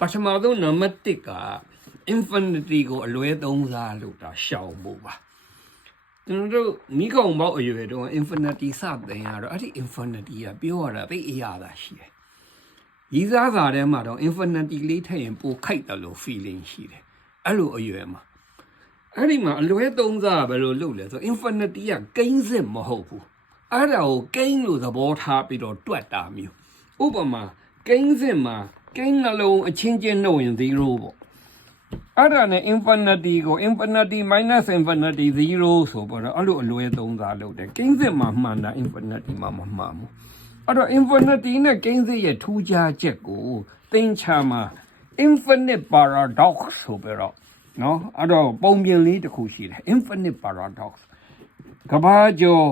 ပထမဆုံးနံပါတ်1က infinity ကိုအလွဲသုံးစားလို့တာရှောင်ဖို့ပါကျွန်တော်တို့မိကောင်ပေါက်အရွယ်တော့ infinity စတင်ရတော့အဲ့ဒီ infinity ကပြောရတာသိအရာသာရှိတယ်ရည်စားစာထဲမှာတော့ infinity လေးထည့်ရင်ပိုခိုက်တယ်လို့ feeling ရှိတယ်အဲ့လိုအရွယ်မှာအဲ့ဒီမှာအလွဲသုံးစားကဘယ်လိုလုပ်လဲဆို infinity ကကိန်းစစ်မဟုတ်ဘူးအဲ့ဒါကိုကိန်းလို့သဘောထားပြီးတော့တွက်တာမျိုးဥပမာကိန်းစစ်မှာ ကိန်းနှလုံးအချင်းချင်းနှုတ်ရင်0ပေါ့အဲ့ဒါနဲ့ infinity ကို infinity minus infinity 0ဆိုတော့အဲ့လိုအလွဲသုံးစားလုပ်တယ်ကိန်းစစ်မှာမှန်တာ infinity မှာမမှန်ဘူးအဲ့တော့ infinity နဲ့ကိန်းစစ်ရဲ့ထူးခြားချက်ကိုသင်ချာမှာ infinite paradox ဆိုပြီးတော့နော်အဲ့တော့ပုံပြင်လေးတစ်ခုရှိတယ် infinite paradox ကဘာကျော်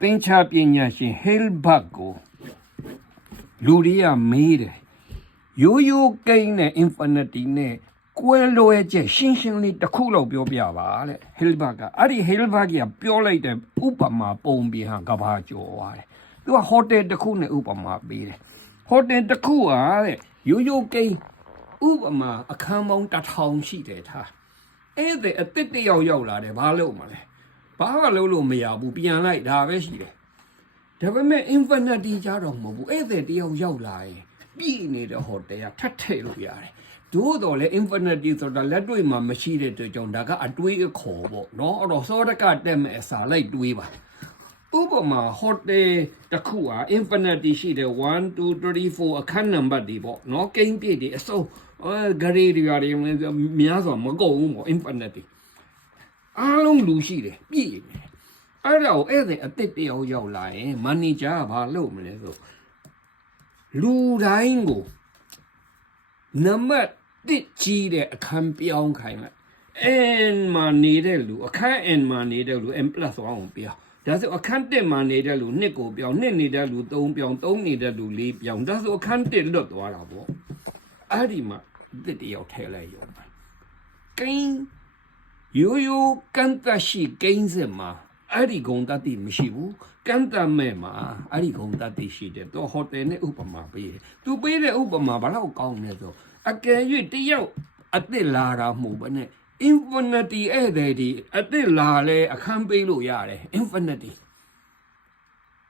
သင်ချာပညာရှင် Hilbert ကိုလူတွေကမေးတယ် ရိုးရိုးကိန်းနဲ့ infinity နဲ့ကွဲလွဲချက်ရှင်းရှင်းလေးတစ်ခုလောက်ပြောပြပါတဲ့ Hilbert ကအဲ့ဒီ Hilbert ကပြောလိုက်တဲ့ဥပမာပုံပြင်ဟာကဘာကျော်သွားတယ်သူကဟိုတယ်တစ်ခုနဲ့ဥပမာပေးတယ်ဟိုတယ်တစ်ခုဟာတဲ့ရိုးရိုးကိန်းဥပမာအခန်းပေါင်းတစ်ထောင်ရှိတယ်ထားအဲ့ဒါအစ်စ်တစ်ယောက်ရောက်လာတယ်ဘာလို့မလဲဘာမှလုပ်လို့မရဘူးပြန်လိုက်ဒါပဲရှိတယ်ဒါပေမဲ့ infinity ကြတော့မဟုတ်ဘူးအဲ့တဲ့တယောက်ရောက်လာရင် ပြည်နေတဲ့ဟိုတယ်ကထပ်ထည့်လို့ရတယ်သို့တော်လဲ infinity ဆိုတာလက်တွေ့မှာမရှိတဲ့အတွက်ကြောင့်ဒါကအတွေးအခေါ်ပေါ့နော်အဲ့တော့စောတကတက်မဲ့အစာလိုက်တွေးပါဥပမာဟိုတယ်တစ်ခုဟာ infinity ရှိတယ်1 2 3 4အခန်းနံပါတ်တွေပေါ့နော်ကိန်းပြည့်တွေအစုံအဲဂရေတွေရာတွေများစွာမကုန်ဘူးပေါ့ infinity အားလုံးလူရှိတယ်ပြည့်နေတယ်အဲ့ဒါကိုအဲ့ဒါအစ်စ်တယောက်ရောက်လာရင်မန်နေဂျာကဘာလုပ်မလဲဆို လူတိုင်းကိုနံပါတ်1ကြီးတဲ့အခန်းပြောင်းခိုင်းလိုက် n မှာနေတဲ့လူအခန်း n မှာနေတဲ့လူ n + 1ကိုပြောင်းဒါဆိုအခန်း1မှာနေတဲ့လူ2ကိုပြောင်း2နေတဲ့လူ3ပြောင်း3နေတဲ့လူ4ပြောင်းဒါဆိုအခန်း1လွတ်သွားတာပေါ့အဲ့ဒီမှာအစ်စ်တယောက်ထဲလိုက်ရောမှာကိန်းရိုးရိုးကန့်သက်ရှိကိန်းစစ်မှာ အဲ့ဒီဂုံတတ်တိမရှိဘူးကန့်သက်မဲ့မှာအဲ့ဒီဂုံတတ်တိရှိတယ်တော့ဟိုတယ်နဲ့ဥပမာပေးတယ်သူပေးတဲ့ဥပမာဘာလို့ကောင်းလဲဆိုအကယ်၍တယောက်အစ်စ်လာတာမဟုတ်ဘဲနဲ့ infinity အဲ့တဲ့ဒီအစ်စ်လာလဲအခန်းပေးလို့ရတယ် infinity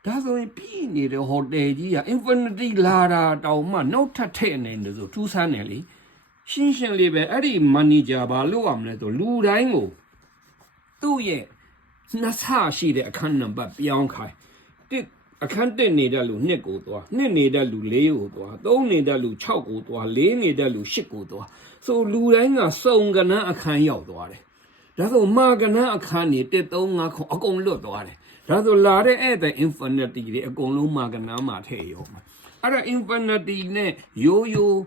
ဒါဆိုရင်ပြည်နေတဲ့ဟိုတယ်ကြီးက infinity လာတာတောင်မှနောက်ထပ်ထည့်နေတယ်ဆိုထူးဆန်းတယ်လေရှင်းရှင်းလေးပဲအဲ့ဒီမန်နေဂျာဘာလုပ်ရမလဲဆိုလူတိုင်းကိုသူ့ရဲ့ နှစ်ဆရှိတဲ့အခန်းနံပါတ်ပြောင်းခိုင်းတစ်အခန်းတက်နေတဲ့လူ2ကိုသွား2နေတဲ့လူ4ကိုသွား3နေတဲ့လူ6ကိုသွား4နေတဲ့လူ8ကိုသွားဆိုလူတိုင်းကစုံကနန်းအခန်းရောက်သွားတယ်ဒါဆိုမာကနန်းအခန်းနေ1 3 5ခုအကုန်လွတ်သွားတယ်ဒါဆိုလာတဲ့အဲ့တဲ့ infinity တွေအကုန်လုံးမာကနန်းမှာထည့်ရောမှာအဲ့ဒါ infinity နဲ့ရိုးရိုး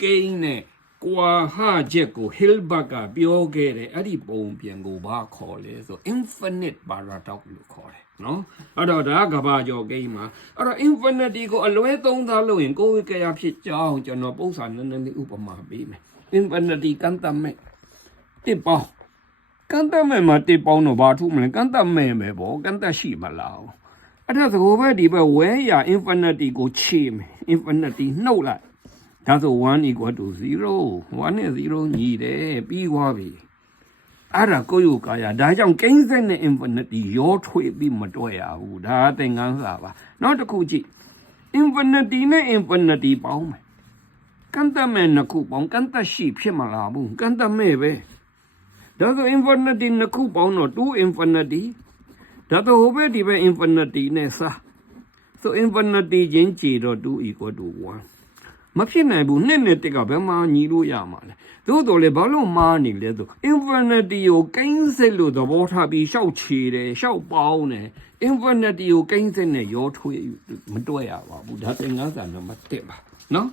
ကိန်းနဲ့ ကွာဟချက်ကို Hilbert ကပြောခဲ့တယ်အဲ့ဒီပုံပြန်ကိုဘာခေါ်လဲဆို infinite paradox လို့ခေါ်တယ်နော်အဲ့တော့ဒါကဘာကျော်ကိန်းမှာအဲ့တော့ infinity ကိုအလွဲသုံးသားလို့ရင်ကိုယ်ဝိကရဖြစ်ကြောင်းကျွန်တော်ပုံစံနည်းနည်းလေးဥပမာပေးမယ် infinity ကန့်တတ်မဲ့တစ်ပေါင်းကန့်တတ်မဲ့မှာတစ်ပေါင်းတော့ဘာထူးမလဲကန့်တတ်မဲ့ပဲပေါ့ကန့်တတ်ရှိမလားအဲ့ဒါသဘောပဲဒီဘက်ဝဲရ infinity ကိုခြေမယ် infinity နှုတ်လိုက် ဒါဆို1 equal to 0 1နဲ့0ညီတယ်ပြီးသွားပြီအဲ့ဒါကိုယ့်ယူကာယဒါကြောင့်ကိန်းဆက်နဲ့ infinity ရောထွေးပြီးမတွဲရဘူးဒါသင်္ကန်းစာပါနောက်တစ်ခုကြည့် infinity နဲ့ infinity ပေါင်းမယ်ကန့်တတ်မဲ့နှစ်ခုပေါင်းကန့်တတ်ရှိဖြစ်မလားဘူးကန့်တတ်မဲ့ပဲဒါဆို infinity နှစ်ခုပေါင်းတော့2 infinity ဒါတော့ဟိုဘက်ဒီဘက် infinity နဲ့စား so infinity ချင်းကြည်တော့2 equal to 1 မဖြစ်နိုင်ဘူးနှစ်နဲ့တက်ကဘယ်မှာညီလို့ရမှာလဲသို့တော်လေဘာလို့မားနေလဲဆို infinity ကိုကိန်းစစ်လို့သဘောထားပြီးရှောက်ချေတယ်ရှောက်ပေါင်းတယ် infinity ကိုကိန်းစစ်နဲ့ရောထွေးမတွဲရပါဘူးဒါသင်္ကန်းစာနံပါတ်1ပါနော်